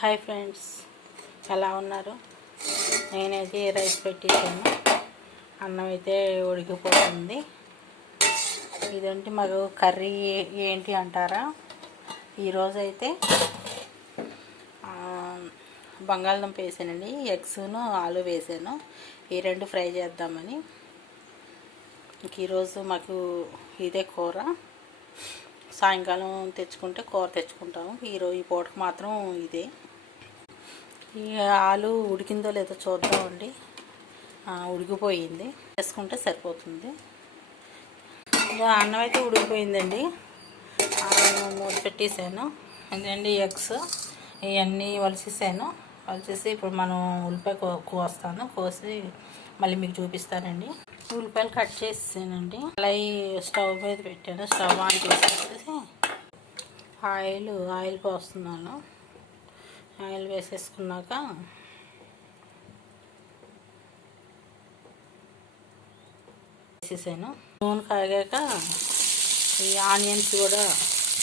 Hi friends, ఎలా ఉన్నారు? నేనైతే రైస్ పెట్టేసాను. అన్నం అయితే ఉడికిపోతుంది. ఇదంటే మాకు కర్రీ ఏంటి అంటారా? ఈరోజు అయితే బంగాళదుంప వేసానండి, ఎగ్స్ను ఆలు వేసాను. ఈ రెండు ఫ్రై చేద్దామని. ఈరోజు మాకు ఇదే కూర. సాయంకాలం తెచ్చుకుంటే కూర తెచ్చుకుంటాము. ఈ పూటకు మాత్రం ఇదే. ఈ ఆలు ఉడికిందో లేదో చూద్దామండి. ఉడికిపోయింది, వేసుకుంటే సరిపోతుంది. అన్నం అయితే ఉడికిపోయిందండి. మూత పెట్టేసాను. ఇదండి ఎగ్స్ ఇవన్నీ వలిసేసాను. వలిసేసి ఇప్పుడు మనం ఉల్లిపాయ కోస్తాను. కోసి మళ్ళీ మీకు చూపిస్తానండి. ఉల్లిపాయలు కట్ చేసేసానండి. అలా స్టవ్ మీద పెట్టాను. స్టవ్ ఆన్ చేసేసి ఆయిల్ పోస్తున్నాను. ఆయిల్ వేసేసుకున్నాక వేసేసాను. నూనె కాగాక ఈ ఆనియన్స్ కూడా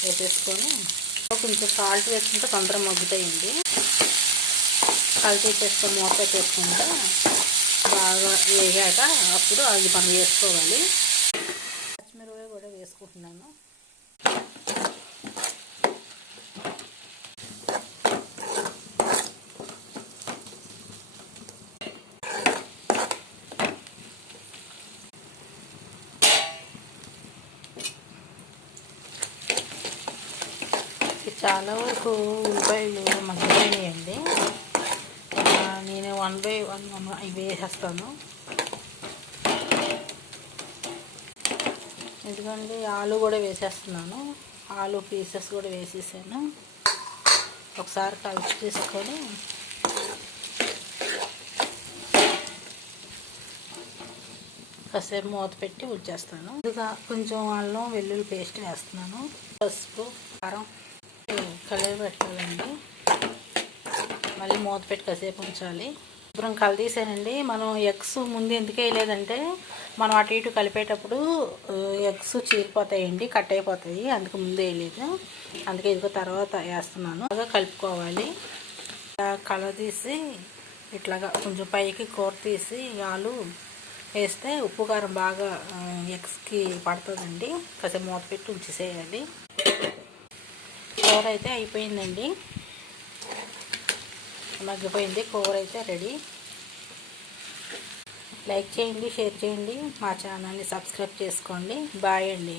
వేసేసుకొని కొంచెం సాల్ట్ వేసుకుంటే తొందరగా మగ్గుతాయండి. కలిపేసుకొని మూత పెట్టేసుకుంటే బాగా వేగాక అప్పుడు అది మనం వేసుకోవాలి. పచ్చిమిరపకాయ కూడా వేసుకుంటున్నాను. చాలా వరకు ఉల్లిపాయలు మగ్గిపోయినాయండి. నేను 1 by 1 అవి వేసేస్తాను. ఎందుకంటే ఆలు కూడా వేసేస్తున్నాను. ఆలు పీసెస్ కూడా వేసేసాను. ఒకసారి కలిపి తీసుకొని కాసేపు మూత పెట్టి ఉంచేస్తాను. ఇదిగా కొంచెం అల్లం వెల్లుల్లి పేస్ట్ వేస్తున్నాను. పసుపు, కారం కలిపి పెట్టాలండి. మళ్ళీ మూత పెట్టి కాసేపు ఉంచాలి. శుభ్రం కలితీసానండి. మనం ఎగ్స్ ముందు ఎందుకు వేయలేదంటే మనం అటు ఇటు కలిపేటప్పుడు ఎగ్స్ చీలిపోతాయండి, కట్ అయిపోతాయి. అందుకు ముందు వేయలేదు. అందుకే ఇదిగో తర్వాత వేస్తున్నాను. బాగా కలుపుకోవాలి. కలర్ తీసి ఇట్లాగా కొంచెం పైకి కూర తీసి ఆలు వేస్తే ఉప్పు కారం బాగా ఎగ్స్కి పడుతుందండి. కాసేపు మూత పెట్టి ఉంచేసేయాలి. కూర అయితే అయిపోయిందండి, మగ్గిపోయింది. కూర అయితే రెడీ. లైక్ చేయండి, షేర్ చేయండి, మా ఛానల్ని సబ్స్క్రైబ్ చేసుకోండి. బాయ్ అండి.